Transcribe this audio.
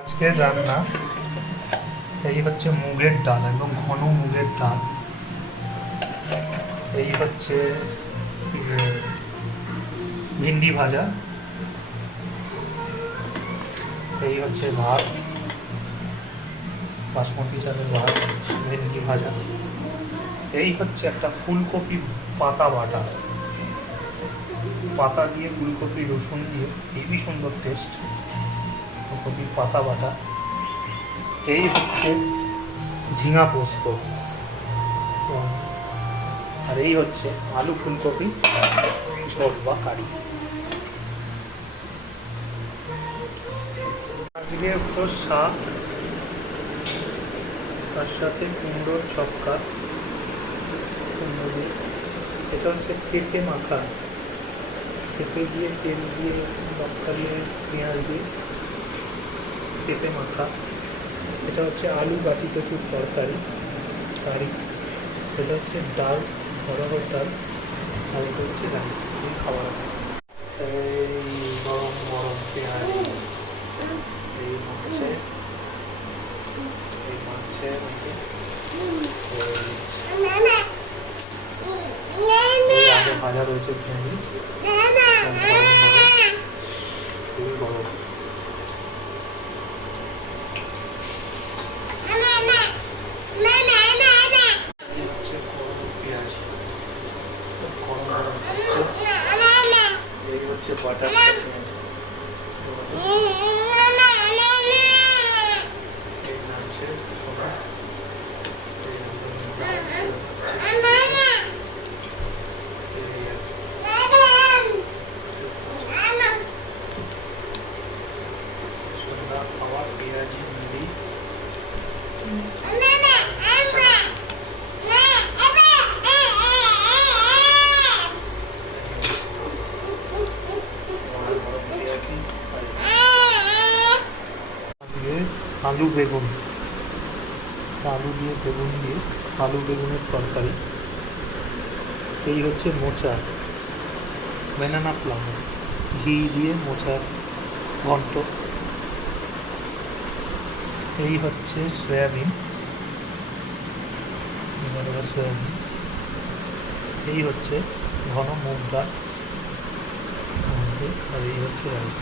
আজকের রান্না এই হচ্ছে মুগের ডাল, একদম ঘন মুগের ডাল। এই হচ্ছে ভিন্ডি ভাজা। এই হচ্ছে ভাত, বাসমতি চালের ভাত, ভেন্ডি ভাজা। এই হচ্ছে একটা ফুলকপি পাতা বাটা, পাতা দিয়ে ফুলকপি রসুন দিয়ে হেবি সুন্দর টেস্ট, ফুলকপির পাতা বাটা। এই হচ্ছে ঝিঙা পোস্ত, আর এই হচ্ছে আলু ফুলকপি ঝোল বা কারি। আজকে হলো শাক, তার সাথে কুমড়োর ছক্কা, এটা হচ্ছে পেঁপে মাখা, পেঁপে দিয়ে তেল দিয়ে লঙ্কা দিয়ে পেঁয়াজ দিয়ে পেঁপে মাখা। এটা হচ্ছে আলু বাটি কচুর তরকারি কারি। এটা হচ্ছে ডাল, বড়হর ডাল, আর এটা হচ্ছে রাইস। এই খাবার আছে। এই গরম গরম পেঁয়াজ, এই মাছে আগে ভাজা রয়েছে পেঁয়াজি, খুবই গরম। এই হচ্ছে বাটার খাওয়া পেঁয়াজি মুড়ি। আলু বেগুন, আলু দিয়ে বেগুন দিয়ে আলু বেগুনের তরকারি। এই হচ্ছে মোচা, ব্যানানা ফ্লাওয়ার, ঘি দিয়ে মোচার ঘন্ট। এই হচ্ছে সয়াবিন, সয়াবিন। এই হচ্ছে ঘন মুগ ডাল, আর এই হচ্ছে রাইস।